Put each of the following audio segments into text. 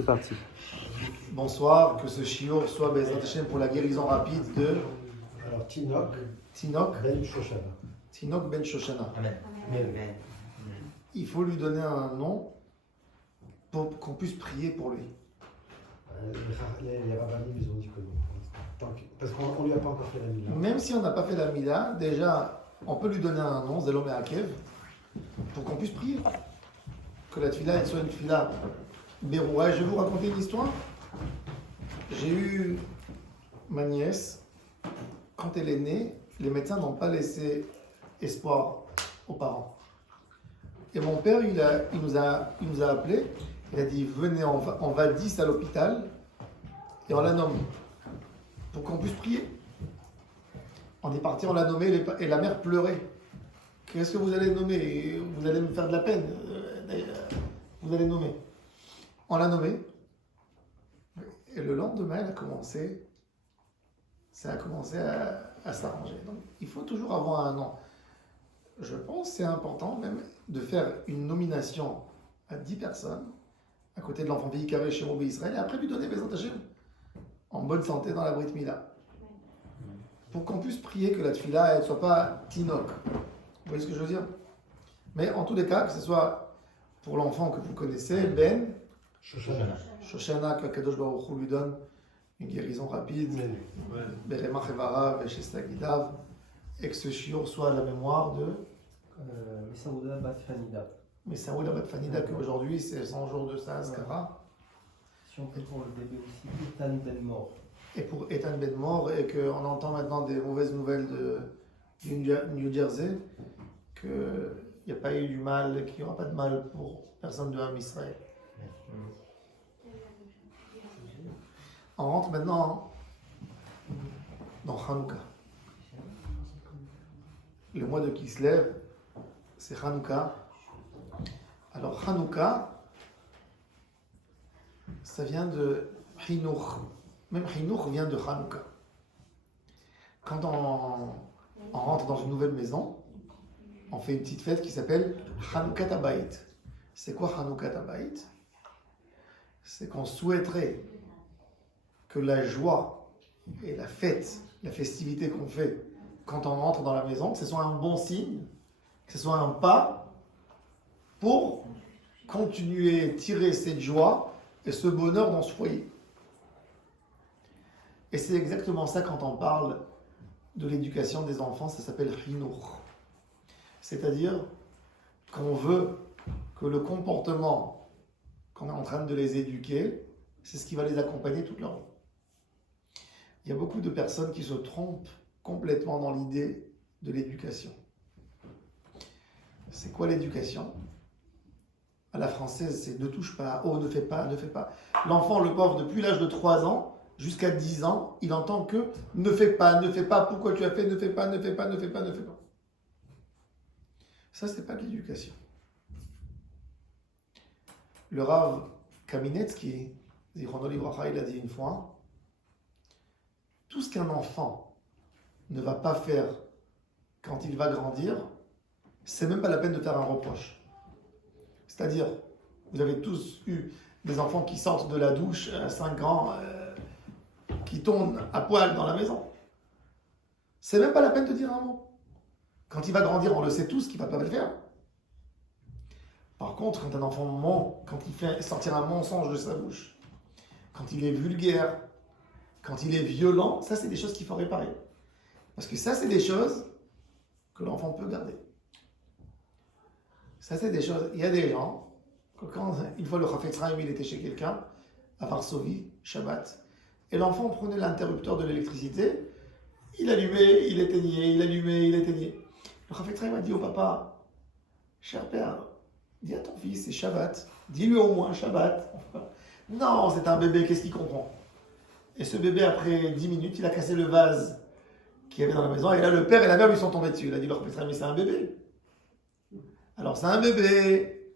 C'est parti. Bonsoir, que ce shiur soit Bezrat Hashem pour la guérison rapide de Alors, Tinok Tinok Ben Shoshana. Tinok Ben Shoshana. Amen. Amen. Il faut lui donner un nom pour qu'on puisse prier pour lui. Les rabbinim, ils ont dit que non. Parce qu'on ne lui a pas encore fait la mila. Même si on n'a pas fait la Mila, déjà, on peut lui donner un nom, Zelom et Akev, pour qu'on puisse prier. Que la tefila elle soit une tefila Béroua. Je vais vous raconter une histoire. J'ai eu ma nièce, quand elle est née, les médecins n'ont pas laissé espoir aux parents. Et mon père, il nous a appelés, il a dit venez, on va 10 à l'hôpital et on la nomme pour qu'on puisse prier. On est parti, on l'a nommé et la mère pleurait. Qu'est-ce que vous allez nommer? Vous allez me faire de la peine. Vous allez nommer. On l'a nommé. Et le lendemain, ça a commencé à s'arranger. Donc, il faut toujours avoir un nom. Je pense que c'est important même de faire une nomination à 10 personnes à côté de l'enfant pays carré chez Mobé Israël et après lui donner Bezrat Hashem en bonne santé dans la Brit Mila. Pour qu'on puisse prier que la tefila elle ne soit pas tinok. Vous voyez ce que je veux dire? Mais en tous les cas, que ce soit pour l'enfant que vous connaissez, Ben, Shoshana. Shoshana, que Kadosh Baruch Hu lui donne une guérison rapide, Beremach Evara, Veshesta Gidav, et que ce shiur soit à la mémoire de Messaouda Bat Fanida. Messaouda Bat Fanida, qu'aujourd'hui c'est 100 jours de sa Askara. Si on peut pour le bébé aussi, Ethan Ben Mort. Et pour Ethan Ben Mort, et qu'on entend maintenant des mauvaises nouvelles du New Jersey, qu'il n'y a pas eu du mal, qu'il n'y aura pas de mal pour personne de Ham Israël. On rentre maintenant dans Hanouka. Le mois de Kislev, c'est Hanouka. Alors Hanouka, ça vient de Hinouch. Même Hinouch vient de Hanouka. Quand on rentre dans une nouvelle maison, on fait une petite fête qui s'appelle Hanouka Tabayit. C'est quoi Hanouka Tabayit? C'est qu'on souhaiterait que la joie et la fête, la festivité qu'on fait quand on rentre dans la maison, que ce soit un bon signe, que ce soit un pas pour continuer, tirer cette joie et ce bonheur dans ce foyer. Et c'est exactement ça quand on parle de l'éducation des enfants, ça s'appelle Chinour. C'est-à-dire qu'on veut que le comportement qu'on est en train de les éduquer, c'est ce qui va les accompagner toute leur vie. Il y a beaucoup de personnes qui se trompent complètement dans l'idée de l'éducation. C'est quoi l'éducation? À la française, c'est ne touche pas, oh ne fais pas, ne fais pas. L'enfant, le pauvre, depuis l'âge de 3 ans jusqu'à 10 ans, il entend que ne fais pas, pourquoi tu as fait, ne fais pas, ne fais pas, ne fais pas, ne fais pas. Ça, c'est pas de l'éducation. Le Rav Kaminetsky, Zichrono Livracha, il a dit une fois, tout ce qu'un enfant ne va pas faire quand il va grandir, c'est même pas la peine de faire un reproche. C'est-à-dire, vous avez tous eu des enfants qui sortent de la douche à 5 ans, qui tournent à poil dans la maison. C'est même pas la peine de dire un mot. Quand il va grandir, on le sait tous qu'il va pas le faire. Par contre, quand un enfant ment, quand il fait sortir un mensonge de sa bouche, quand il est vulgaire, quand il est violent, ça c'est des choses qu'il faut réparer. Parce que ça c'est des choses que l'enfant peut garder. Ça c'est des choses, il y a des gens, quand une fois le Chafetz Chaim il était chez quelqu'un, à Varsovie, Shabbat, et l'enfant prenait l'interrupteur de l'électricité, il allumait, il éteignait, il allumait, il éteignait. Le Chafetz Chaim a dit au papa, cher père, dis à ton fils, c'est Shabbat, dis-lui au moins Shabbat. Non, c'est un bébé, qu'est-ce qu'il comprend? Et ce bébé, après 10 minutes, il a cassé le vase qu'il y avait dans la maison. Et là, le père et la mère lui sont tombés dessus. Il a dit leur Chafetz Chaim, mais c'est un bébé. Alors, c'est un bébé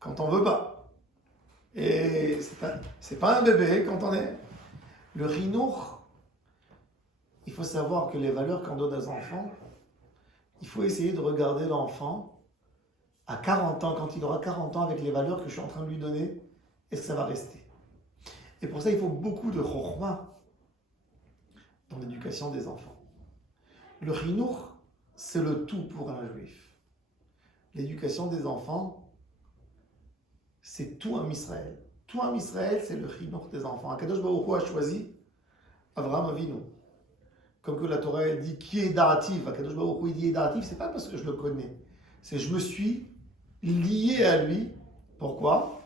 quand on veut pas. Et c'est pas un bébé quand on est. Le rinour, il faut savoir que les valeurs qu'on donne aux enfants, il faut essayer de regarder l'enfant à 40 ans, quand il aura 40 ans, avec les valeurs que je suis en train de lui donner, est-ce que ça va rester? Et pour ça, il faut beaucoup de chokhma dans l'éducation des enfants. Le chinour, c'est le tout pour un juif. L'éducation des enfants, c'est tout un Israël. Tout un Israël, c'est le chinour des enfants. Akadosh Baruch Hu a choisi Avraham Avinu. Comme que la Torah elle dit qui est daratif, Akadosh Baruch Hu il dit est daratif, c'est pas parce que je le connais. C'est je me suis lié à lui. Pourquoi?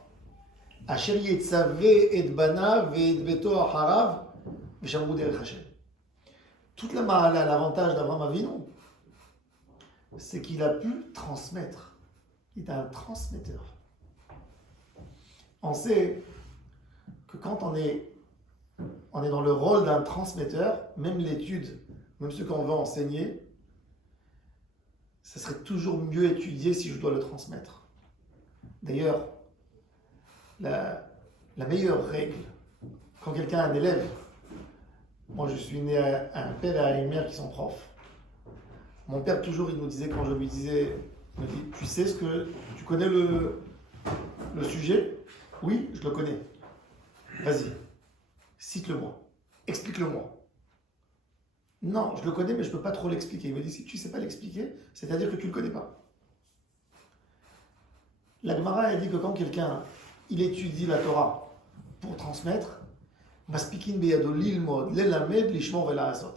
Asher yetzave et banav et beto acharav v'shamru derech Hashem. Toute la ma'ala, l'avantage d'Avraham Avinu, c'est qu'il a pu transmettre. Il est un transmetteur. On sait que quand on est dans le rôle d'un transmetteur, même l'étude, même ce qu'on veut enseigner, ça serait toujours mieux étudié si je dois le transmettre. D'ailleurs, la meilleure règle, quand quelqu'un a un élève, moi je suis né à un père et à une mère qui sont profs. Mon père toujours il nous disait, quand je lui disais, il me dit, tu sais ce que, tu connais le sujet? Oui, je le connais. Vas-y, cite-le-moi, explique-le-moi. Non, je le connais, mais je ne peux pas trop l'expliquer. Il me dit, si tu ne sais pas l'expliquer, c'est-à-dire que tu ne le connais pas. La Gemara a dit que quand quelqu'un, il étudie la Torah pour transmettre, Maspikin beyado lilmod, lelamed, lishmor et la'asot.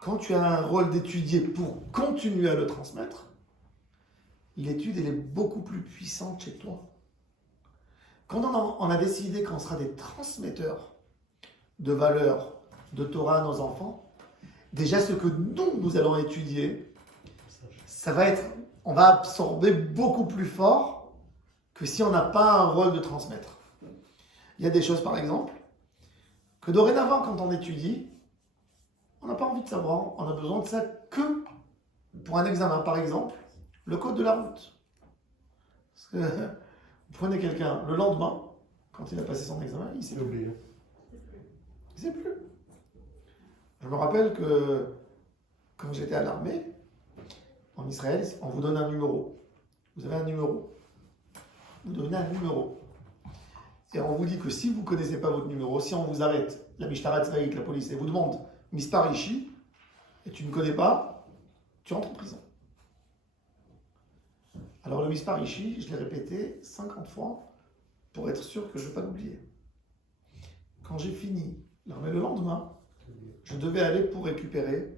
Quand tu as un rôle d'étudier pour continuer à le transmettre, l'étude, elle est beaucoup plus puissante chez toi. Quand on a décidé qu'on sera des transmetteurs de valeurs, de Torah à nos enfants, déjà ce que nous allons étudier, ça va être, on va absorber beaucoup plus fort que si on n'a pas un rôle de transmettre. Il y a des choses, par exemple, que dorénavant, quand on étudie, on n'a pas envie de savoir, on a besoin de ça que pour un examen. Par exemple, le code de la route. Parce que vous prenez quelqu'un le lendemain, quand il a passé son examen, il ne sait plus. Il ne sait plus. Je me rappelle que quand j'étais à l'armée, en Israël, on vous donne un numéro. Vous avez un numéro. Vous donnez un numéro. Et on vous dit que si vous ne connaissez pas votre numéro, si on vous arrête, la Mishtarat Tzvaït, la police, et vous demande Mispar Ishi, et tu ne connais pas, tu rentres en prison. Alors le Mispar Ishi, je l'ai répété 50 fois pour être sûr que je ne vais pas l'oublier. Quand j'ai fini l'armée le lendemain, je devais aller pour récupérer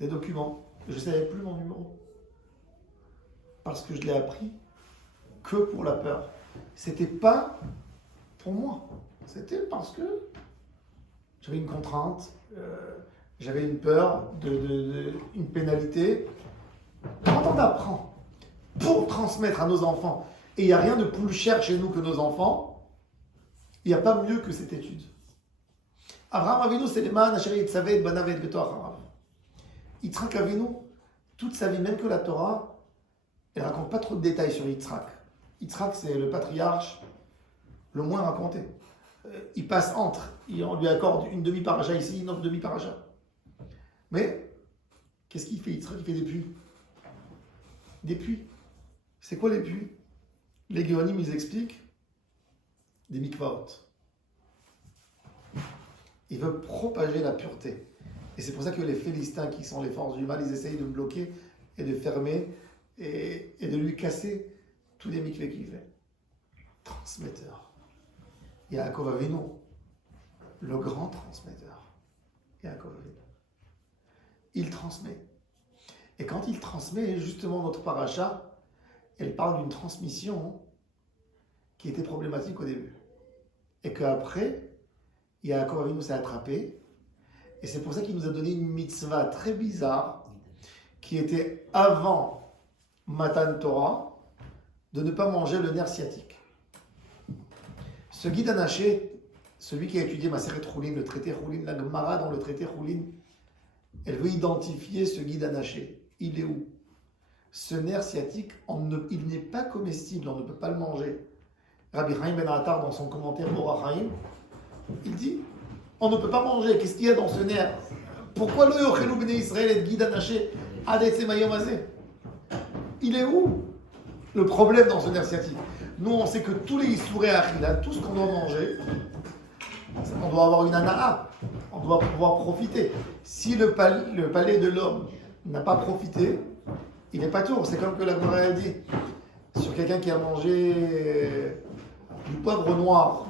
des documents. Je ne savais plus mon numéro. Parce que je l'ai appris que pour la peur. C'était pas pour moi. C'était parce que j'avais une contrainte, j'avais une peur, une pénalité. Quand on apprend pour transmettre à nos enfants, et il n'y a rien de plus cher chez nous que nos enfants, il n'y a pas mieux que cette étude. Avraham Avinu, c'est les man, Asher Yitzaveh et Banav et Beto Acharav. Yitzhak Avinu, toute sa vie, même que la Torah, elle ne raconte pas trop de détails sur Yitzhak. Yitzhak, c'est le patriarche le moins raconté. Il passe entre, on lui accorde une demi-paracha ici, une autre demi-paracha. Mais, qu'est-ce qu'il fait Yitzhak? Il fait des puits. Des puits. C'est quoi les puits? Les Géonim, ils expliquent des mikvaot. Il veut propager la pureté. Et c'est pour ça que les Philistins, qui sont les forces du mal, ils essayent de le bloquer et de fermer et de lui casser tous les mikvés qu'il fait. Transmetteur. Yaakov Avinu, le grand transmetteur. Yaakov Avinu. Il transmet. Et quand il transmet, justement, notre paracha, elle parle d'une transmission qui était problématique au début. Et qu'après, Yaakov Avinu s'est attrapé. Et c'est pour ça qu'il nous a donné une mitzvah très bizarre, qui était avant Matan Torah, de ne pas manger le nerf sciatique. Ce guide Anaché, celui qui a étudié Maseret Choulin, le traité Choulin, la Gemara dans le traité Choulin, elle veut identifier ce guide Anaché. Il est où? Ce nerf sciatique, il n'est pas comestible, on ne peut pas le manger. Rabbi Chaim Ben Attar, dans son commentaire Orach Chaim, il dit, on ne peut pas manger. Qu'est-ce qu'il y a dans ce nerf? Pourquoi le Yochelu Bnei Israël et guide Anaché Adetze Mayom Hazeh? Il est où? Le problème dans ce nerf sciatique, nous on sait que tous les Issouré Achila, tout ce qu'on doit manger, on doit avoir une anaa, on doit pouvoir profiter. Si le palais de l'homme n'a pas profité, il n'est pas tour. C'est comme que la Gemara a dit sur quelqu'un qui a mangé du poivre noir,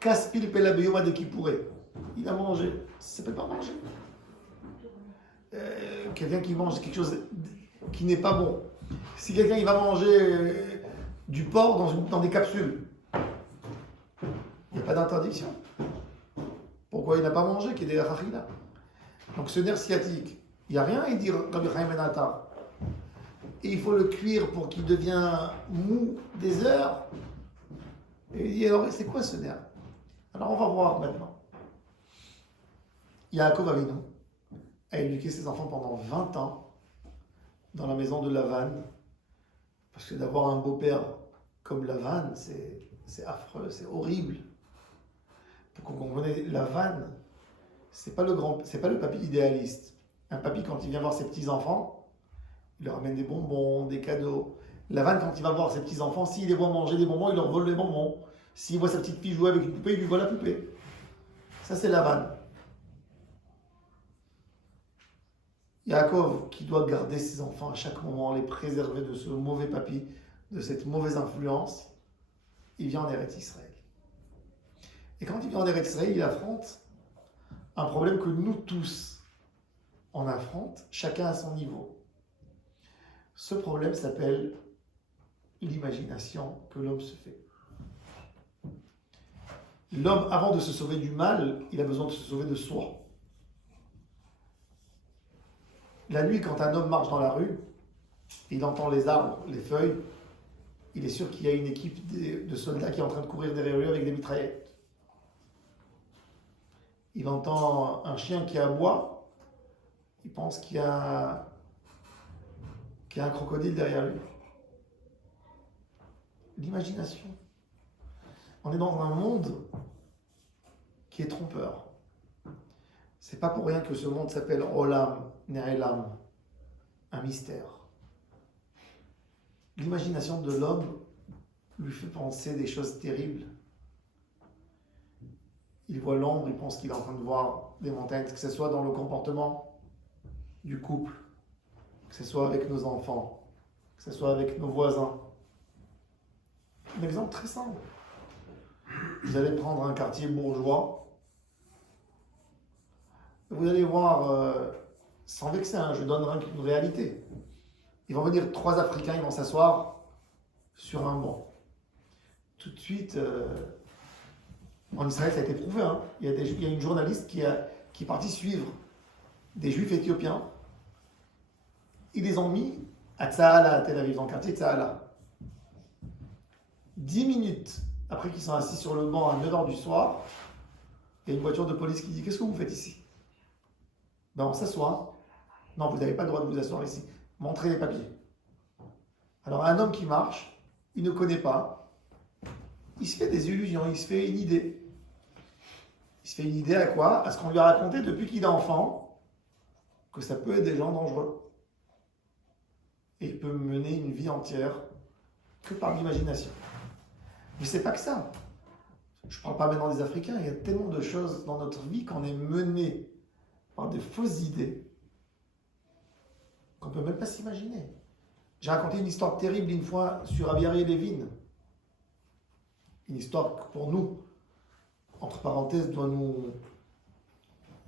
Kaspil Pelabeyoma de Kippouré. Il a mangé, ça ne s'appelle pas manger. Quelqu'un qui mange quelque chose qui n'est pas bon. Si quelqu'un il va manger du porc dans des capsules, il n'y a pas d'interdiction. Pourquoi il n'a pas mangé qu'il est des rachila? Donc ce nerf sciatique, il n'y a rien à dire Rabbi Chaim Ben Attar. Et il faut le cuire pour qu'il devienne mou des heures. Et il dit alors c'est quoi ce nerf? Alors on va voir maintenant. Yaakov Avinu a éduqué ses enfants pendant 20 ans dans la maison de Lavan. Parce que d'avoir un beau-père comme Lavan, c'est affreux, c'est horrible. Pour qu'on comprenne, Lavan, c'est pas le papy idéaliste. Un papy, quand il vient voir ses petits-enfants, il leur ramène des bonbons, des cadeaux. Lavan, quand il va voir ses petits-enfants, s'il les voit manger des bonbons, il leur vole les bonbons. S'il voit sa petite fille jouer avec une poupée, il lui vole la poupée. Ça, c'est Lavan. Yaakov, qui doit garder ses enfants à chaque moment, les préserver de ce mauvais papy, de cette mauvaise influence, il vient en Eretz Israël. Et quand il vient en Eretz Israël, il affronte un problème que nous tous, on affronte, chacun à son niveau. Ce problème s'appelle l'imagination que l'homme se fait. L'homme, avant de se sauver du mal, il a besoin de se sauver de soi. La nuit, quand un homme marche dans la rue, il entend les arbres, les feuilles, il est sûr qu'il y a une équipe de soldats qui est en train de courir derrière lui avec des mitraillettes. Il entend un chien qui aboie, il pense qu'il y a un crocodile derrière lui. L'imagination. On est dans un monde qui est trompeur. C'est pas pour rien que ce monde s'appelle Olam, Ne'elam, un mystère. L'imagination de l'homme lui fait penser des choses terribles. Il voit l'ombre, il pense qu'il est en train de voir des montagnes, que ce soit dans le comportement du couple, que ce soit avec nos enfants, que ce soit avec nos voisins. Un exemple très simple. Vous allez prendre un quartier bourgeois, vous allez voir, sans vexer, je donne une réalité. Ils vont venir 3 Africains, ils vont s'asseoir sur un banc. Tout de suite, en Israël, ça a été prouvé. Il y a une journaliste qui est partie suivre des Juifs éthiopiens. Ils les ont mis à Tsaala, à Tel Aviv, dans le quartier Tsaala. 10 minutes après qu'ils sont assis sur le banc à 9h du soir, il y a une voiture de police qui dit « Qu'est-ce que vous faites ici ?» Ben on s'assoit. Non, vous n'avez pas le droit de vous asseoir ici. Montrez les papiers. Alors un homme qui marche, il ne connaît pas, il se fait des illusions, il se fait une idée. Il se fait une idée à quoi? À ce qu'on lui a raconté depuis qu'il est enfant, que ça peut être des gens dangereux. Et il peut mener une vie entière que par l'imagination. Mais c'est pas que ça. Je ne parle pas maintenant des Africains, il y a tellement de choses dans notre vie qu'on est mené par des fausses idées qu'on ne peut même pas s'imaginer. J'ai raconté une histoire terrible une fois sur Rabbi Aryeh Levin. Une histoire qui, pour nous, entre parenthèses, doit nous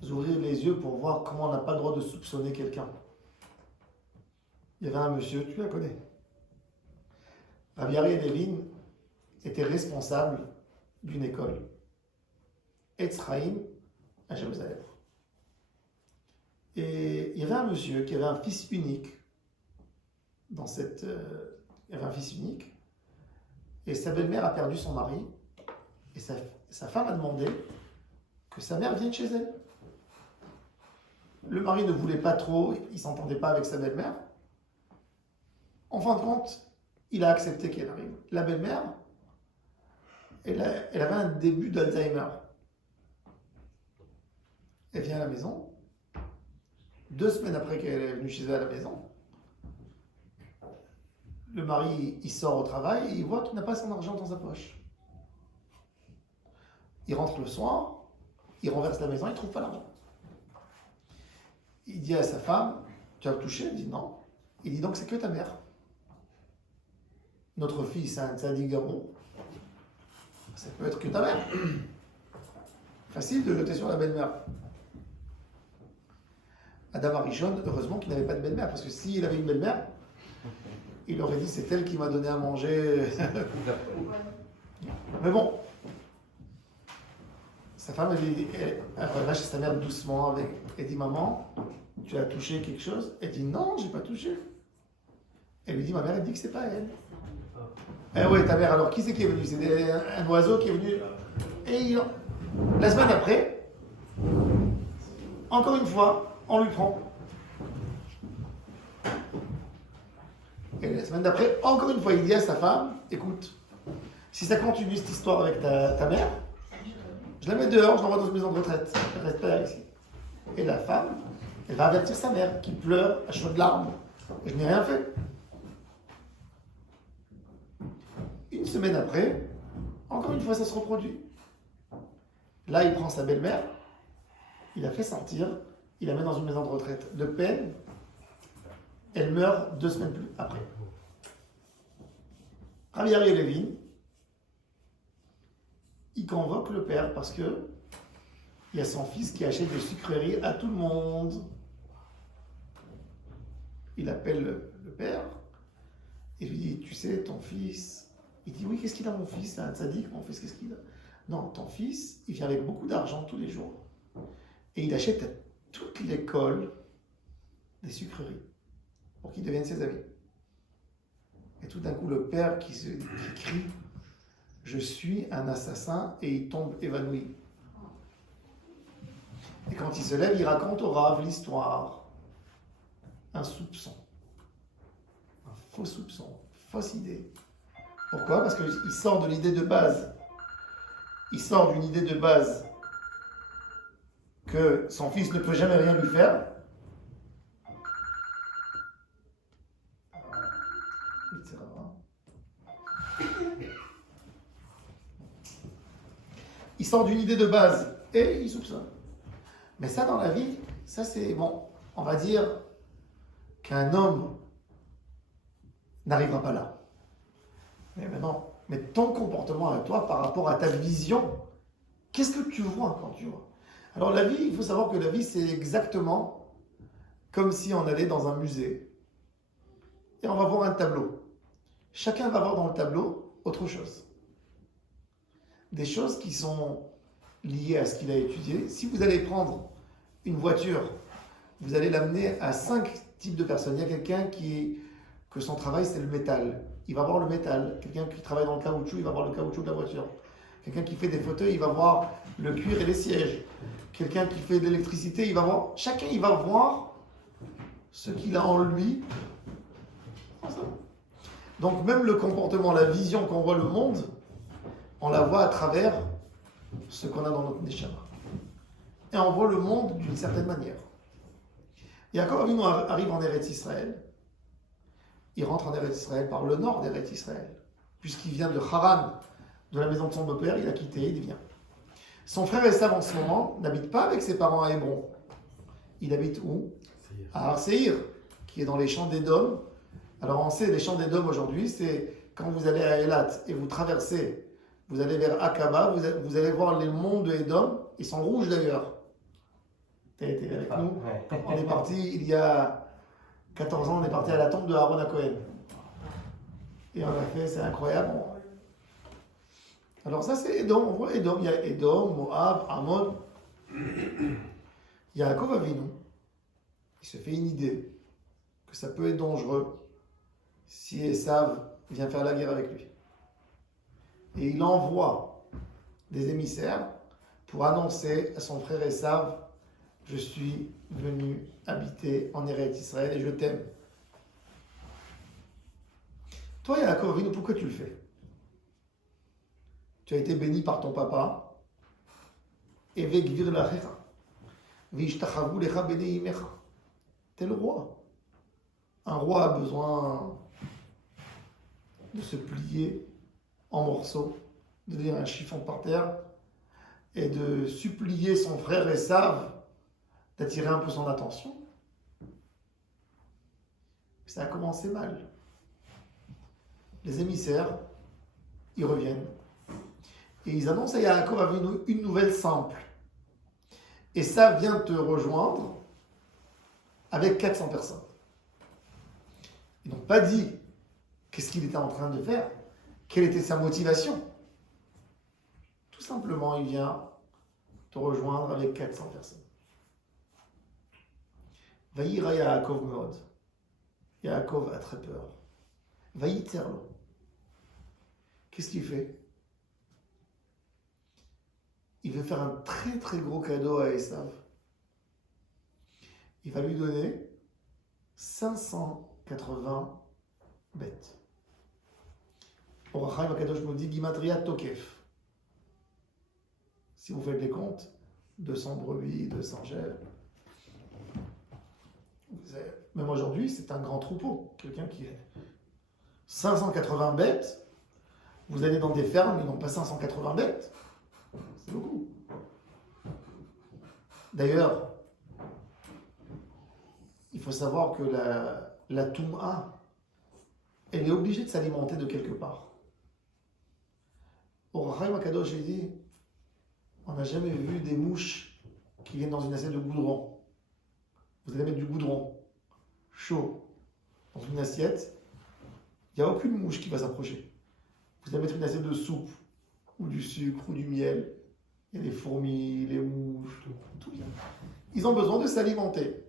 ouvrir les yeux pour voir comment on n'a pas le droit de soupçonner quelqu'un. Il y avait un monsieur, tu la connais. Rabbi Aryeh Levin était responsable d'une école, Etz Chaim, à Jérusalem. Et il y avait un monsieur qui avait un fils unique il y avait un fils unique, et sa belle-mère a perdu son mari, et sa femme a demandé que sa mère vienne chez elle. Le mari ne voulait pas trop, il ne s'entendait pas avec sa belle-mère. En fin de compte, il a accepté qu'elle arrive. La belle-mère, elle avait un début d'Alzheimer. Elle vient à la maison. 2 semaines après qu'elle est venue chez elle à la maison, le mari, il sort au travail et il voit qu'il n'a pas son argent dans sa poche. Il rentre le soir, il renverse la maison, il ne trouve pas l'argent. Il dit à sa femme, tu as touché? Elle dit non. Il dit donc c'est que ta mère. Notre fils a un tzaddik gamon. Ça peut être que ta mère. Facile de jeter sur la belle-mère. Adam Arishon, heureusement qu'il n'avait pas de belle-mère, parce que s'il avait une belle-mère, il aurait dit c'est elle qui m'a donné à manger. Mais bon, sa femme, elle va chez sa mère doucement avec. Elle dit maman, tu as touché quelque chose? Elle dit non, j'ai pas touché. Elle lui dit ma mère, elle dit que c'est pas elle. Eh oui, ta mère, alors qui c'est qui est venu? C'est un oiseau qui est venu. Et la semaine après, encore une fois, on lui prend. Et la semaine d'après, encore une fois, il dit à sa femme, écoute, si ça continue cette histoire avec ta mère, je la mets dehors, je l'envoie dans une maison de retraite. Elle reste pas là ici. Et la femme, elle va avertir sa mère qui pleure à chaudes larmes. Et je n'ai rien fait. Une semaine après, encore une fois, ça se reproduit. Là, il prend sa belle-mère, il la fait sortir, il la met dans une maison de retraite. De peine, elle meurt 2 semaines plus après. Rabbi Aryeh Levin, il convoque le père parce que il y a son fils qui achète des sucreries à tout le monde. Il appelle le père et lui dit, tu sais, ton fils... Il dit, oui, qu'est-ce qu'il a mon fils? C'est un tzaddik, mon fils, qu'est-ce qu'il a? Non, ton fils, il vient avec beaucoup d'argent tous les jours. Et il achète à toute l'école des sucreries pour qu'ils deviennent ses amis. Et tout d'un coup, le père qui crie, je suis un assassin, et il tombe évanoui. Et quand il se lève, il raconte au Rav l'histoire. Un soupçon. Un faux soupçon. Fausse idée. Pourquoi? Parce qu'il sort de l'idée de base. Il sort d'une idée de base que son fils ne peut jamais rien lui faire. Il sort d'une idée de base et il soupçonne. Mais ça, dans la vie, ça c'est bon. On va dire qu'un homme n'arrivera pas là. Mais maintenant, mais ton comportement à toi par rapport à ta vision, qu'est-ce que tu vois quand tu vois? Alors la vie, il faut savoir que la vie, c'est exactement comme si on allait dans un musée et on va voir un tableau. Chacun va voir dans le tableau autre chose. Des choses qui sont liées à ce qu'il a étudié. Si vous allez prendre une voiture, vous allez l'amener à 5 types de personnes. Il y a quelqu'un que son travail c'est le métal. Il va voir le métal. Quelqu'un qui travaille dans le caoutchouc, il va voir le caoutchouc de la voiture. Quelqu'un qui fait des fauteuils, il va voir le cuir et les sièges. Quelqu'un qui fait de l'électricité, il va voir... Chacun, il va voir ce qu'il a en lui. Donc même le comportement, la vision qu'on voit le monde, on la voit à travers ce qu'on a dans notre neshama. Et on voit le monde d'une certaine manière. Yaakov Avinu arrive en Eretz Israël. Il rentre en Eretz Israël par le nord d'Eretz Israël. Puisqu'il vient de Haran, de la maison de son beau-père, il a quitté, il vient. Son frère Esav en ce moment n'habite pas avec ses parents à Hébron. Il habite où? À Arséir, qui est dans les champs d'Édom. Alors on sait, les champs d'Édom aujourd'hui, c'est quand vous allez à Elat et vous traversez, vous allez vers Akaba, vous allez voir les monts de Édom, ils sont rouges d'ailleurs. T'es avec nous? On est parti il y a 14 ans, on est parti à la tombe de Aaron à Cohen. Et on a fait, c'est incroyable. Alors ça c'est Édom, on voit Édom, il y a Édom, Moab, Ammon. Yaakov Avinu, il se fait une idée que ça peut être dangereux si Esav vient faire la guerre avec lui. Et il envoie des émissaires pour annoncer à son frère Esav, je suis venu habiter en Eretz Israël et je t'aime. Toi Yaakov Avinu, pourquoi tu le fais? Tu as été béni par ton papa. Tu es le roi. Un roi a besoin de se plier en morceaux, de devenir un chiffon par terre et de supplier son frère Esav d'attirer un peu son attention. Ça a commencé mal. Les émissaires, ils reviennent et ils annoncent à Yaakov Avinu une nouvelle simple. Esav vient te rejoindre avec 400 personnes. Ils n'ont pas dit qu'est-ce qu'il était en train de faire, quelle était sa motivation. Tout simplement, il vient te rejoindre avec 400 personnes. Vaïra Yaakov Meod. Yaakov a très peur. Vaïterlo. Qu'est-ce qu'il fait? Il veut faire un très très gros cadeau à Esav. Il va lui donner 580 bêtes. Orachaim Akadosh me dit Gimatria Tokef. Si vous faites les comptes, 200 brebis, 200 chèvres. Même aujourd'hui, c'est un grand troupeau. Quelqu'un qui est 580 bêtes. Vous allez dans des fermes, ils n'ont pas 580 bêtes. C'est beaucoup. D'ailleurs, il faut savoir que la Touma, elle est obligée de s'alimenter de quelque part. Au Rachaim Akadosh, il dit, on n'a jamais vu des mouches qui viennent dans une assiette de goudron. Vous allez mettre du goudron chaud dans une assiette, il n'y a aucune mouche qui va s'approcher. Vous allez mettre une assiette de soupe, ou du sucre, ou du miel. Il y a les fourmis, les mouches, tout vient. Ils ont besoin de s'alimenter.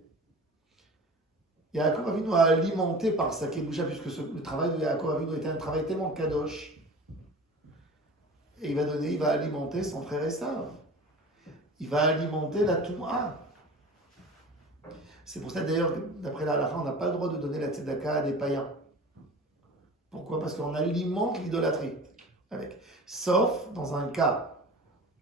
Yaakov Avinu a alimenté par sa kedusha, puisque le travail de Yaakov Avinu était un travail tellement kadosh. Et il va alimenter son frère Esav. Il va alimenter la Touma. C'est pour ça d'ailleurs, d'après la halakha, on n'a pas le droit de donner la tzedaka à des païens. Pourquoi? Parce qu'on alimente l'idolâtrie avec. Sauf dans un cas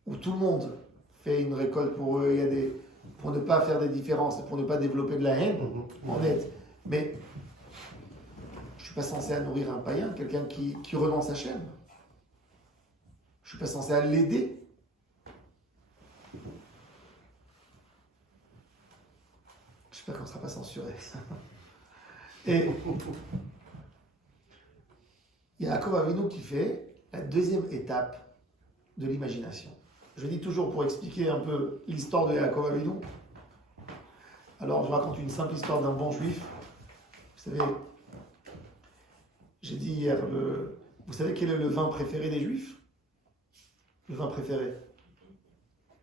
où tout le monde fait une récolte pour eux, pour ne pas faire des différences, pour ne pas développer de la haine, en aide. Mais je ne suis pas censé nourrir un païen, quelqu'un qui renonce à Hachem. Je ne suis pas censé l'aider. J'espère qu'on ne sera pas censuré. Et il y a Yaakov Avinu qui fait la deuxième étape de l'imagination. Je dis toujours pour expliquer un peu l'histoire de Yaakov Avinu. Alors je raconte une simple histoire d'un bon juif. Vous savez, j'ai dit hier, vous savez quel est le vin préféré des juifs? Le vin préféré,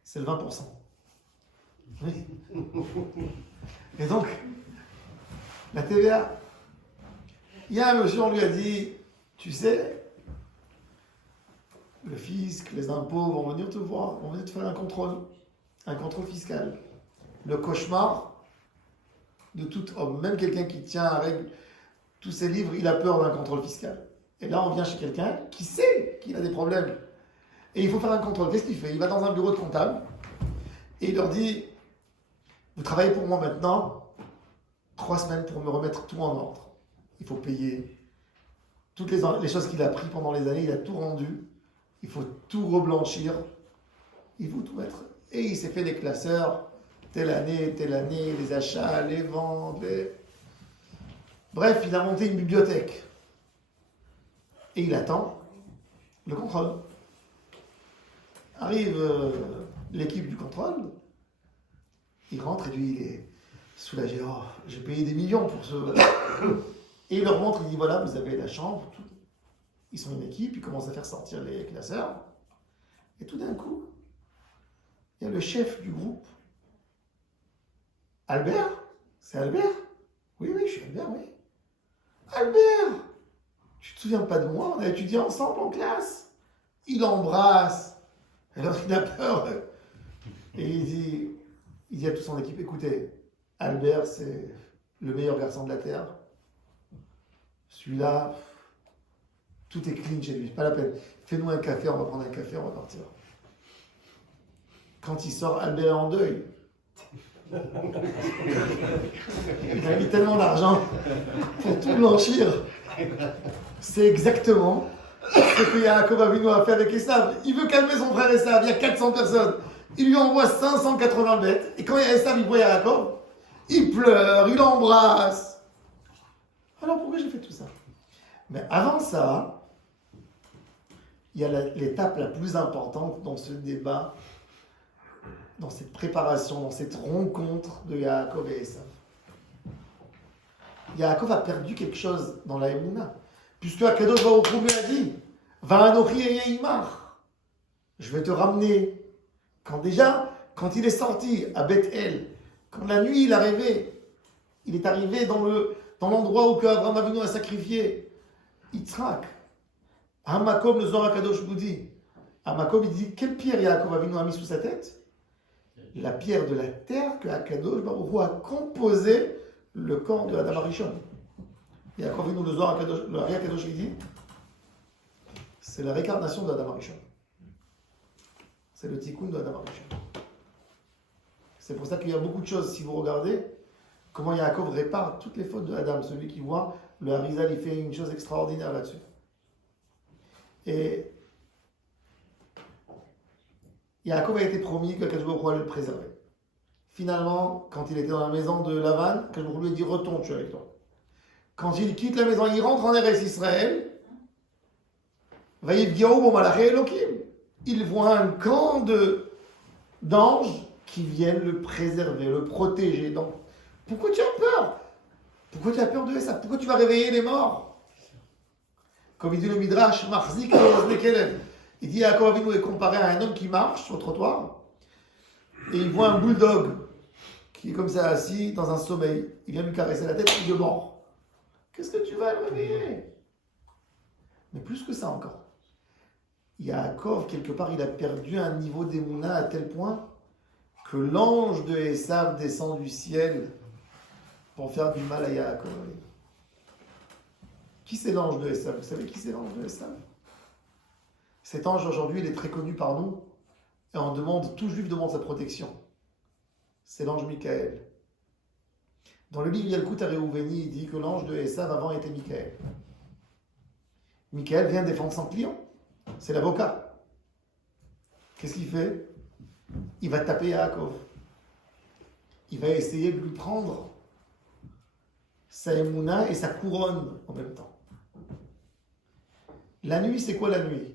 c'est le 20%. Oui. Et donc, la TVA, il y a un monsieur, on lui a dit, tu sais, le fisc, les impôts vont venir te voir, vont venir te faire un contrôle fiscal. Le cauchemar de tout homme, même quelqu'un qui tient à règle tous ses livres, il a peur d'un contrôle fiscal. Et là, on vient chez quelqu'un qui sait qu'il a des problèmes. Et il faut faire un contrôle. Qu'est-ce qu'il fait? Il va dans un bureau de comptable et il leur dit, vous travaillez pour moi maintenant 3 semaines pour me remettre tout en ordre. Il faut payer toutes les choses qu'il a prises pendant les années, il a tout rendu. Il faut tout reblanchir. Il faut tout mettre. Et il s'est fait des classeurs, telle année, les achats, les ventes. Bref, il a monté une bibliothèque. Et il attend le contrôle. Arrive l'équipe du contrôle. Il rentre et lui, il est soulagé. Oh, j'ai payé des millions pour ce... Et il leur montre, il dit, voilà, vous avez la chambre. Tout. Ils sont une équipe, ils commencent à faire sortir les classeurs. Et tout d'un coup, il y a le chef du groupe. Albert? C'est Albert? Oui, je suis Albert, oui. Albert! Tu te souviens pas de moi? On a étudié ensemble en classe. Il embrasse. Alors il a peur. Et il dit à toute son équipe, écoutez, Albert, c'est le meilleur garçon de la Terre. Celui-là, tout est clean chez lui, pas la peine. Fais-nous un café, on va prendre un café, on va partir. Quand il sort, Albert est en deuil. Il a mis tellement d'argent pour tout blanchir. C'est exactement ce que Yaakov Avinu a fait avec Esav. Il veut calmer son frère Esav, il y a 400 personnes. Il lui envoie 580 bêtes. Et quand Esav il voit Yaakov, il pleure, il l'embrasse. Alors pourquoi j'ai fait tout ça? Mais avant ça, il y a l'étape la plus importante dans ce débat, dans cette préparation, dans cette rencontre de Yaakov et Esav. Yaakov a perdu quelque chose dans la Emouna, puisque Akadosh Baruch Hu lui a dit Va'anochi Eimach, je vais te ramener. Quand il est sorti à Beth-El, quand la nuit il a rêvé, il est arrivé dans l'endroit où Abraham Avinu a sacrifié Yitzhak. Hamakom, le Zohar Akadosh nous dit, Hamakom il dit quelle pierre Yaakov Avinu a mis sous sa tête? La pierre de la terre que Akadosh Baruch Hu a composé le corps de Adam Arishon. Yaakov Avinu, le Zohar Akadosh, le Ari Akadosh il dit, c'est la réincarnation de Adam Arishon. C'est le tikkun de Adam Arishon. C'est pour ça qu'il y a beaucoup de choses, si vous regardez, comment Yaakov répare toutes les fautes de Adam. Celui qui voit, le Harizal, il fait une chose extraordinaire là-dessus. Et Yaakov a été promis que Akadosh Baruch Hu allait le préserver. Finalement, quand il était dans la maison de Lavan, Akadosh Baruch Hu lui a dit retourne, je suis avec toi. Quand il quitte la maison, il rentre en Eretz Israël. Il voit un camp d'anges qui viennent le préserver, le protéger. Donc, pourquoi tu as peur? Pourquoi tu as peur de ça? Pourquoi tu vas réveiller les morts? Comme il dit le Midrash, Marzik Kelev. Il dit Yaakov Avinu est comparé à un homme qui marche sur le trottoir et il voit un bulldog qui est comme ça assis dans un sommeil. Il vient lui caresser la tête, il est mort. Qu'est-ce que tu vas le réveiller? Mais plus que ça encore. Yaakov, quelque part, il a perdu un niveau d'émouna à tel point que l'ange de Esav descend du ciel pour faire du mal à Yaakov. Qui c'est l'ange de Esav? Vous savez qui c'est l'ange de Esav? Cet ange, aujourd'hui, il est très connu par nous et tout juif demande sa protection. C'est l'ange Michael. Dans le livre Yalkut HaReuveni, il dit que l'ange de Esav avant était Michael. Michael vient défendre son client. C'est l'avocat. Qu'est-ce qu'il fait? Il va taper Yaakov. Il va essayer de lui prendre sa émouna et sa couronne en même temps. La nuit, c'est quoi la nuit?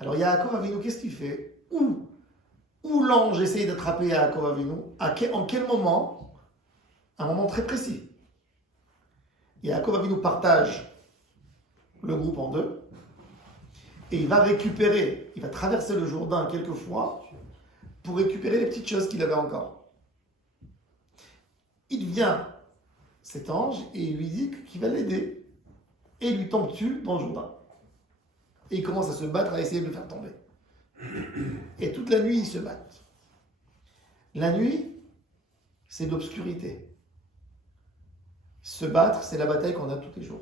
Alors Yaakov Avinu, qu'est-ce qu'il fait? Où l'ange essaye d'attraper Yaakov Avinu? En quel moment? Un moment très précis. Yaakov Avinu partage le groupe en deux. Et il va traverser le Jourdain quelques fois pour récupérer les petites choses qu'il avait encore. Il vient, cet ange, et il lui dit qu'il va l'aider. Et il lui tombe dessus dans le Jourdain. Et il commence à se battre, à essayer de le faire tomber. Et toute la nuit, ils se battent. La nuit, c'est l'obscurité. Se battre, c'est la bataille qu'on a tous les jours.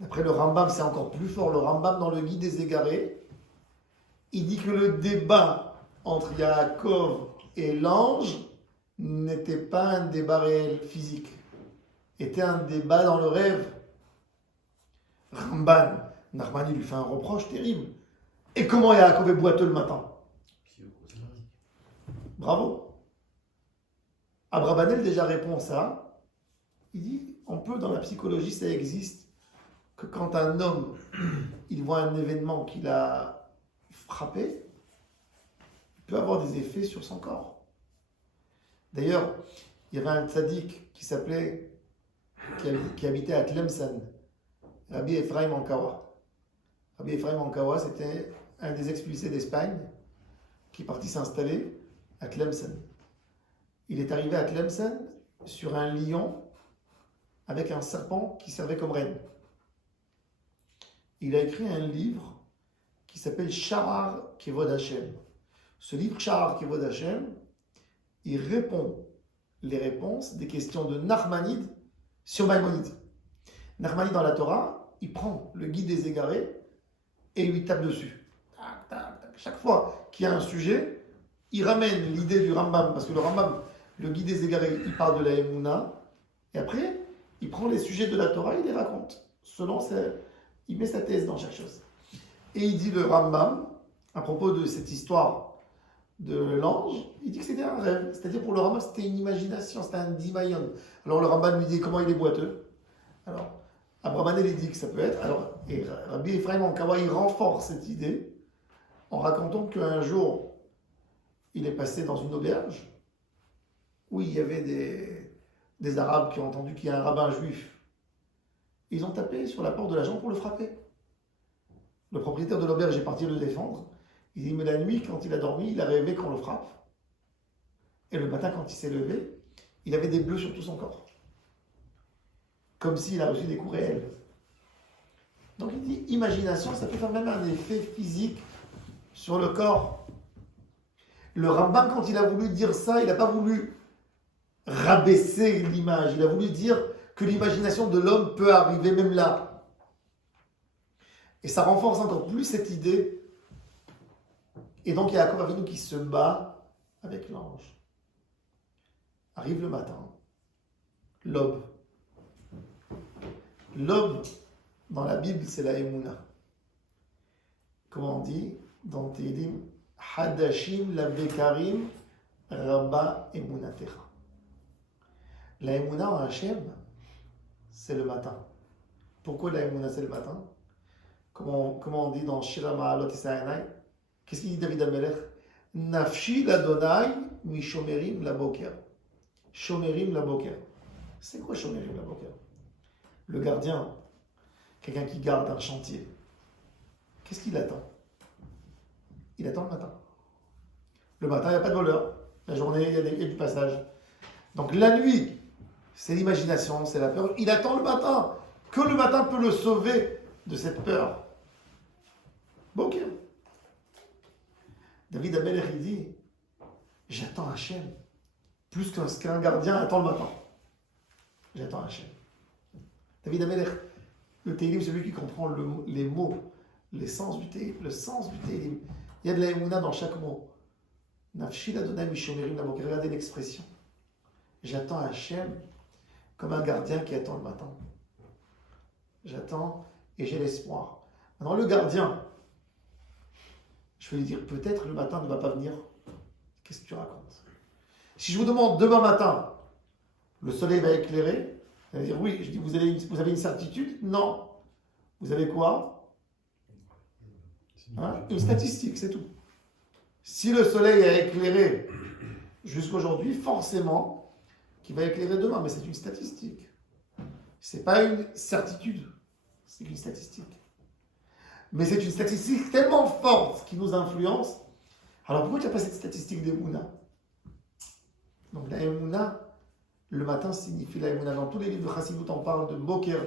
D'après le Rambam, c'est encore plus fort. Le Rambam, dans le Guide des Égarés, il dit que le débat entre Yaakov et l'ange n'était pas un débat réel, physique. Était un débat dans le rêve. Ramban, Nachmani lui fait un reproche terrible. Et comment Yaakov est boiteux le matin? Bravo. Abrabanel déjà répond à ça. Il dit, dans la psychologie, ça existe. Que quand un homme, il voit un événement qui l'a frappé, il peut avoir des effets sur son corps. D'ailleurs, il y avait un tzaddik qui habitait à Tlemcen, Rabbi Ephraim Ankawa. Rabbi Ephraim Ankawa, c'était un des expulsés d'Espagne qui est parti s'installer à Tlemcen. Il est arrivé à Tlemcen sur un lion avec un serpent qui servait comme reine. Il a écrit un livre qui s'appelle Sharar Kevod Hashem. Ce livre, Sharar Kevod Hashem, il répond les réponses des questions de Nachmanide sur Maïmonide. Nachmanide dans la Torah, il prend le Guide des Égarés et il lui tape dessus. Tac, tac, tac. Chaque fois qu'il y a un sujet, il ramène l'idée du Rambam, parce que le Rambam, le guide des égarés, il parle de la Emouna, et après, il prend les sujets de la Torah, il les raconte. Il met sa thèse dans chaque chose. Et il dit le Rambam, à propos de cette histoire de l'ange, il dit que c'était un rêve. C'est-à-dire pour le Rambam, c'était une imagination, c'était un dimayon. Alors le Rambam lui dit comment il est boiteux. Alors, Abravanel il dit que ça peut être. Alors, et Rabbi Ephraim Ankawa, il renforce cette idée en racontant qu'un jour, il est passé dans une auberge où il y avait des Arabes qui ont entendu qu'il y a un rabbin juif. Ils ont tapé sur la porte de la jambe pour le frapper. Le propriétaire de l'auberge est parti le défendre. Il dit, mais la nuit, quand il a dormi, il a rêvé qu'on le frappe. Et le matin, quand il s'est levé, il avait des bleus sur tout son corps. Comme s'il a reçu des coups réels. Donc il dit, imagination, ça peut faire même un effet physique sur le corps. Le rabbin, quand il a voulu dire ça, il n'a pas voulu rabaisser l'image. Il a voulu dire que l'imagination de l'homme peut arriver même là. Et ça renforce encore plus cette idée. Et donc il y a Yaakov Avinu qui se bat avec l'ange. Arrive le matin, l'aube. L'aube, dans la Bible, c'est la Emouna. Comment on dit dans Tehillim, Hadashim la Bekarim Rabba Emunatecha. La Emouna en Hachem, c'est le matin. Pourquoi la Emouna, c'est le matin? Comment on dit dans Shira Ma'alot Isayanai? Qu'est-ce qu'il dit David Amelech? Nafshi l'Adonai mi shomerim la boker. Shomerim la boker. C'est quoi shomerim la boker? Le gardien, quelqu'un qui garde un chantier. Qu'est-ce qu'il attend? Il attend le matin. Le matin, il n'y a pas de voleur. La journée, il y a du passage. Donc la nuit, c'est l'imagination, c'est la peur. Il attend le matin. Que le matin peut le sauver de cette peur. Boker. David Amelech, il dit, j'attends Hachem, plus qu'un gardien attend le matin. J'attends Hachem. David Amelech, le Tehillim, c'est celui qui comprend les mots, le sens du Tehillim. Il y a de la Emouna dans chaque mot. Nafshi l'Adonai mishomerim laboker. Regardez l'expression. J'attends Hachem comme un gardien qui attend le matin. J'attends et j'ai l'espoir. Maintenant, le gardien, je vais lui dire, peut-être le matin ne va pas venir. Qu'est-ce que tu racontes? Si je vous demande demain matin, le soleil va éclairer, vous allez dire oui. Je dis, vous avez une certitude? Non. Vous avez quoi? Une statistique, c'est tout. Si le soleil a éclairé jusqu'aujourd'hui, forcément qu'il va éclairer demain, mais c'est une statistique. C'est pas une certitude, c'est une statistique. Mais c'est une statistique tellement forte qui nous influence. Alors pourquoi tu n'as pas cette statistique d'Emouna? Donc la Emouna, le matin signifie la Emouna. Dans tous les livres de Chassidut, on parle de Boker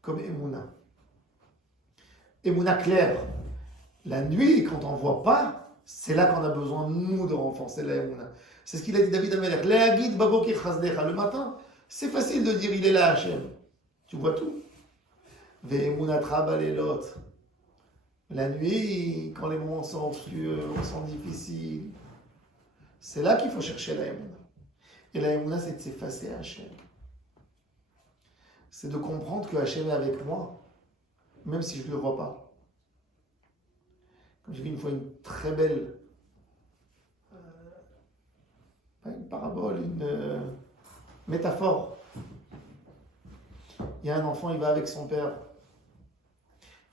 comme Emouna. Emouna claire. La nuit, quand on ne voit pas, c'est là qu'on a besoin, nous, de renforcer la Emouna. C'est ce qu'il a dit David Amelech. Le matin, c'est facile de dire il est là, Hachem. Tu vois tout. La nuit, quand les moments sont obscurs, sont difficiles, c'est là qu'il faut chercher la Emouna. Et la Emouna, c'est de s'effacer à Hachem. C'est de comprendre que Hachem est avec moi, même si je ne le vois pas. Comme j'ai vu une fois une très belle, pas une parabole, une métaphore. Il y a un enfant, il va avec son père.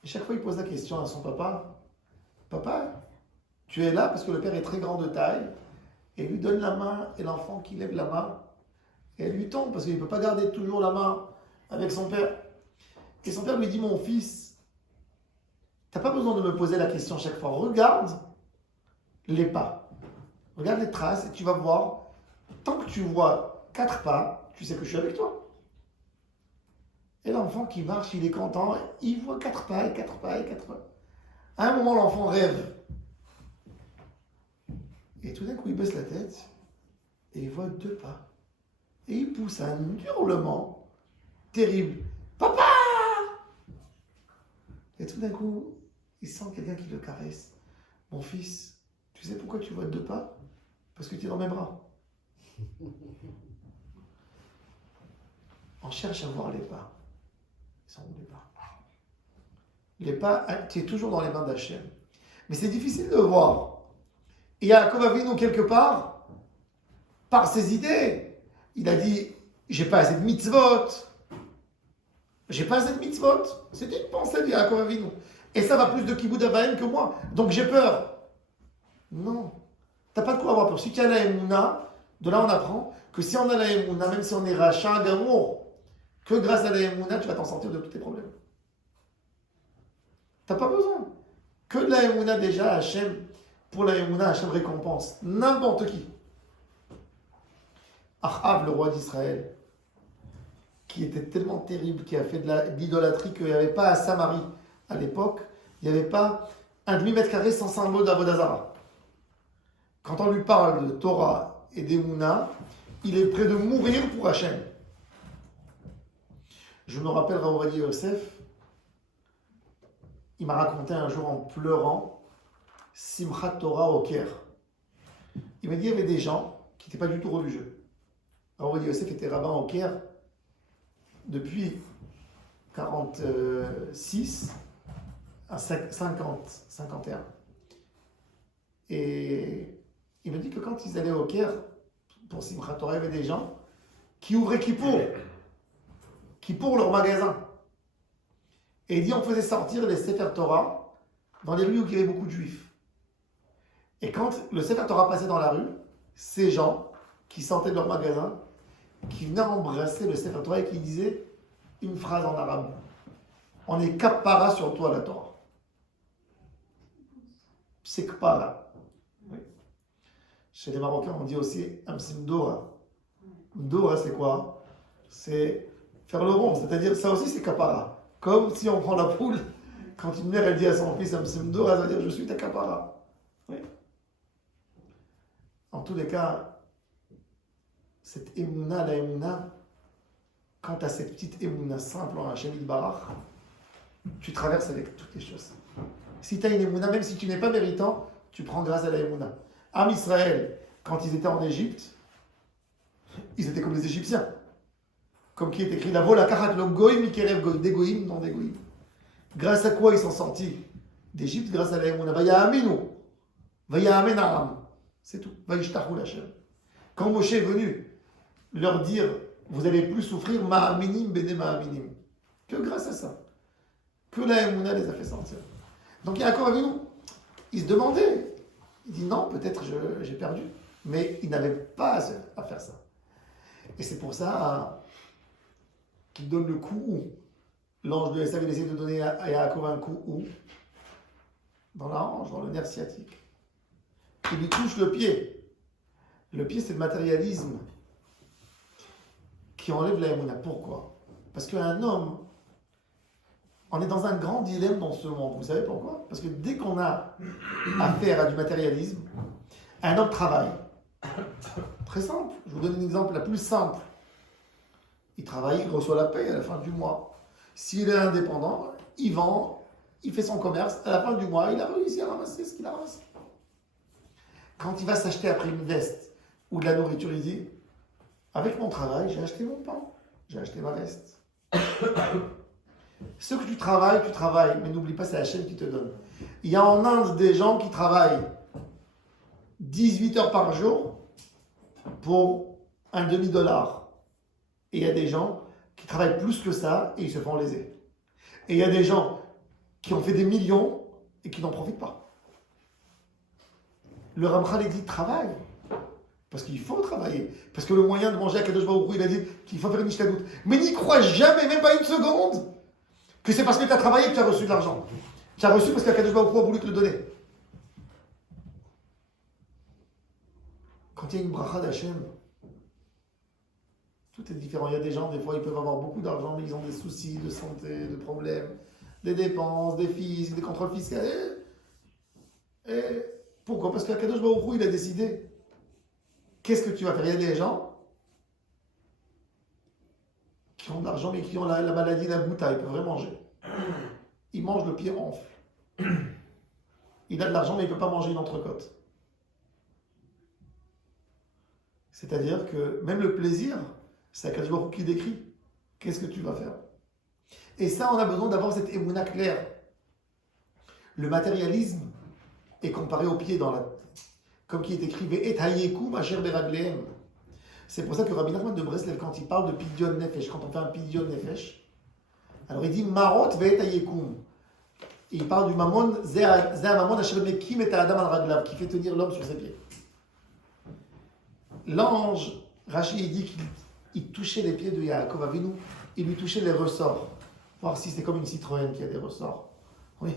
Et chaque fois, il pose la question à son papa. Papa, tu es là parce que le père est très grand de taille. Et il lui donne la main, et l'enfant qui lève la main, et elle lui tombe parce qu'il ne peut pas garder toujours la main avec son père. Et son père lui dit, mon fils, tu n'as pas besoin de me poser la question chaque fois. Regarde les pas. Regarde les traces et tu vas voir. Tant que tu vois 4 pas, tu sais que je suis avec toi. Et l'enfant qui marche, il est content, il voit 4 pas, et 4 pas, et 4 pas. À un moment, l'enfant rêve. Et tout d'un coup, il baisse la tête, et il voit 2 pas. Et il pousse un hurlement terrible. Papa! Et tout d'un coup, il sent quelqu'un qui le caresse. Mon fils, Tu sais pourquoi tu vois 2 pas? Parce que tu es dans mes bras. On cherche à voir les pas. Ils sont où les pas? Les pas, tu es toujours dans les mains d'Hachem. Mais c'est difficile de voir. Et Yaakov Avinu, quelque part, par ses idées, il a dit, j'ai pas assez de mitzvot. J'ai pas assez de mitzvot. C'était une pensée de Yaakov Avinu. Et ça va plus de Kibbout Abahem que moi. Donc j'ai peur. Non. T'as pas de quoi avoir peur. Si tu as la Emouna, de là on apprend que si on a la Emouna, même si on est rachat, gamour, que grâce à la Emouna, tu vas t'en sortir de tous tes problèmes. T'as pas besoin. Que de la Emouna déjà, Hachem, pour la Emouna, Hachem récompense n'importe qui. Achav, le roi d'Israël, qui était tellement terrible, qui a fait de l'idolâtrie qu'il n'y avait pas à Samarie à l'époque, il n'y avait pas un demi-mètre carré sans symbole d'Avodazara. Quand on lui parle de Torah et d'Emouna, il est prêt de mourir pour Hachem. Je me rappelle Rav Ovadia Yosef, il m'a raconté un jour en pleurant Simchat Torah au Caire. Il m'a dit qu'il y avait des gens qui n'étaient pas du tout religieux. Rav Ovadia Yosef était rabbin au Caire depuis 46 à 51. Et il me dit que quand ils allaient au Caire, pour Simchat Torah, il y avait des gens qui ouvraient Kippour leur magasin. Et il dit on faisait sortir les Sefer Torah dans les rues où il y avait beaucoup de juifs. Et quand le Sefer Torah passait dans la rue, ces gens qui sortaient de leur magasin, qui venaient embrasser le Sefer Torah et qui disaient une phrase en arabe. On est kapara sur toi la Torah. C'est kapara. Oui. Chez les Marocains, on dit aussi amsimdora. Dora, c'est quoi? C'est faire le rond, c'est-à-dire ça aussi c'est kapara. Comme si on prend la poule, quand une mère elle dit à son fils amsimdora, ça veut dire je suis ta kapara. Oui. En tous les cas, cette émouna, la émouna, quand tu as cette petite émouna simple en Hachem Yitbarach, tu traverses avec toutes les choses. Si tu as une émouna, même si tu n'es pas méritant, tu prends grâce à la émouna. Am Israël, quand ils étaient en Égypte, ils étaient comme les Égyptiens. Comme qui est écrit, la vola kachat lo goïm mikerev goïm, des goïm, non des goïm. Grâce à quoi ils sont sortis d'Égypte? Grâce à la émouna. Vaya aminu, vaya amen aram. C'est tout. Vaya ishtachu l'Hachem. Quand Moshe est venu leur dire, vous allez plus souffrir ma'aminim bene ma'aminim, que grâce à ça, que la émouna les a fait sortir. Donc Yaakov Avinu, il se demandait, il dit non, peut-être j'ai perdu, mais il n'avait pas à faire ça. Et c'est pour ça qu'il donne le coup où l'ange de Esav, il essaie de donner à Yaakov un coup où dans la hanche, dans le nerf sciatique. Il lui touche le pied. Le pied, c'est le matérialisme qui enlève la émouna. Pourquoi? Parce qu'un homme, on est dans un grand dilemme dans ce monde. Vous savez pourquoi? Parce que dès qu'on a affaire à du matérialisme, un homme travaille. Très simple. Je vous donne un exemple la plus simple. Il travaille, il reçoit la paye à la fin du mois. S'il est indépendant, il vend, il fait son commerce. À la fin du mois, il a réussi à ramasser ce qu'il a ramassé. Quand il va s'acheter après une veste ou de la nourriture, il dit avec mon travail, j'ai acheté mon pain, j'ai acheté ma veste. Ce que tu travailles, mais n'oublie pas, c'est Hachem qui te donne. Il y a en Inde des gens qui travaillent 18 heures par jour pour un demi-dollar. Et il y a des gens qui travaillent plus que ça et ils se font léser. Et il y a des gens qui ont fait des millions et qui n'en profitent pas. Le Ramchal dit travaille. Parce qu'il faut travailler. Parce que le moyen de manger à Kadosh Baruch Hu, il a dit qu'il faut faire une ishtadout. Mais n'y crois jamais, même pas une seconde, que c'est parce que tu as travaillé que tu as reçu de l'argent. Tu as reçu parce qu'Akadosh Baruch Hu a voulu te le donner. Quand il y a une bracha d'Hachem, tout est différent. Il y a des gens, des fois, ils peuvent avoir beaucoup d'argent, mais ils ont des soucis de santé, de problèmes, des dépenses, des fils, des contrôles fiscaux. Et pourquoi? Parce qu'Akadosh Baruch Hu, il a décidé. Qu'est-ce que tu vas faire? Il y a des gens qui ont de l'argent, mais qui ont la maladie, la goutta, ils peuvent rien manger. Ils mangent le pied enfle. Il a de l'argent, mais il ne peut pas manger une entrecôte. C'est-à-dire que même le plaisir, c'est Akadosh Baruch Hu qui décrit. Qu'est-ce que tu vas faire? Et ça, on a besoin d'avoir cette émouna claire. Le matérialisme est comparé au pied dans la... Comme qui est écrit, et hayekum asher beraglehem. C'est pour ça que Rabbi Nachman de Breslev, quand il parle de pidyon nefesh, quand on fait un pidyon nefesh, alors il dit marot ve'et hayekum. Il parle du mamon, zé mamon asher mekim et adam al raglav, qui fait tenir l'homme sur ses pieds. L'ange, Rashi, il dit qu'il touchait les pieds de Yaakov Avinu, il lui touchait les ressorts. Voir si c'est comme une Citroën qui a des ressorts. Oui.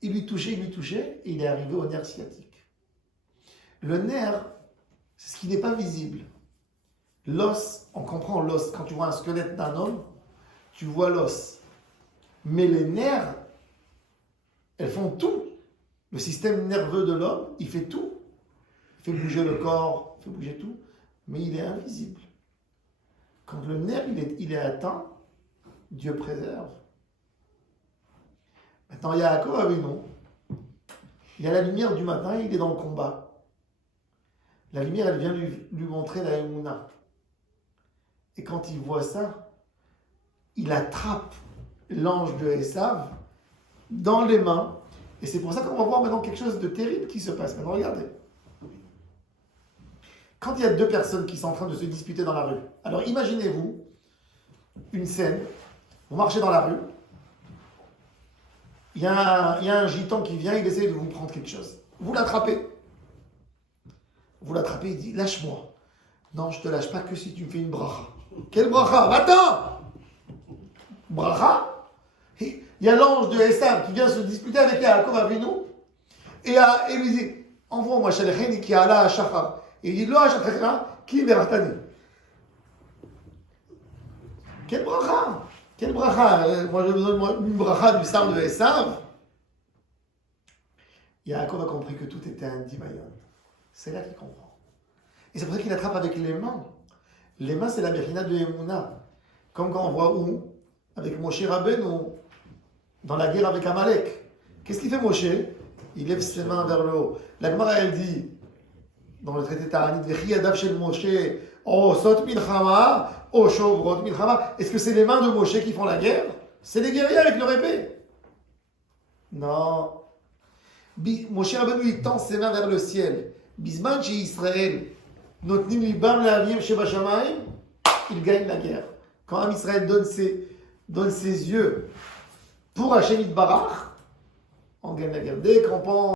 Il lui touchait, et il est arrivé au nerf sciatique. Le nerf, c'est ce qui n'est pas visible. L'os, on comprend l'os. Quand tu vois un squelette d'un homme, tu vois l'os. Mais les nerfs, elles font tout. Le système nerveux de l'homme, il fait tout. Il fait bouger le corps, il fait bouger tout, mais il est invisible. Quand le nerf il est atteint, Dieu préserve. Maintenant, il y a Yaakov Avinu. Il y a la lumière du matin, il est dans le combat. La lumière, elle vient lui montrer la Emouna. Et quand il voit ça, il attrape l'ange de Esav dans les mains. Et c'est pour ça qu'on va voir maintenant quelque chose de terrible qui se passe. Maintenant, regardez. Quand il y a deux personnes qui sont en train de se disputer dans la rue, alors imaginez-vous une scène, vous marchez dans la rue, il y a un gitan qui vient, il essaie de vous prendre quelque chose. Vous l'attrapez, il dit, lâche-moi. Non, je te lâche pas que si tu me fais une bracha. Quelle bracha? Va-t'en! Bracha? Il y a l'ange de Esav qui vient se disputer avec Yaakov Avinu, et lui dit, envoie-moi Shalecheni qui a là à Shachar. Et il dit, lo Shachar, qui vertani? Quelle bracha? Quelle bracha? Moi j'ai besoin d'une bracha du sar de Esav. Yaakov a compris que tout était un dimayon. C'est là qu'il comprend. Et c'est pour ça qu'il attrape avec les mains. Les mains, c'est la Bechina de Emouna. Comme quand on voit où? Avec Moshe Rabbeinu, dans la guerre avec Amalek. Qu'est-ce qu'il fait Moshe? Il lève ses mains vers le haut. La Gemara, elle dit, dans le traité Taranit, Vechi Yadav Shel Moshe, O Sot Milchama, O Shovrot Milchama. Est-ce que c'est les mains de Moshe qui font la guerre? C'est les guerriers avec leur épée. Non. Moshe Rabbeinu, il tend ses mains vers le ciel. Bisman chez Israël, Notnim Libam Le'avim Sheba Shamayim, il gagne la guerre. Quand Am Israël donne ses yeux pour Hashem Yitbarach, on gagne la guerre. Dès qu'on pense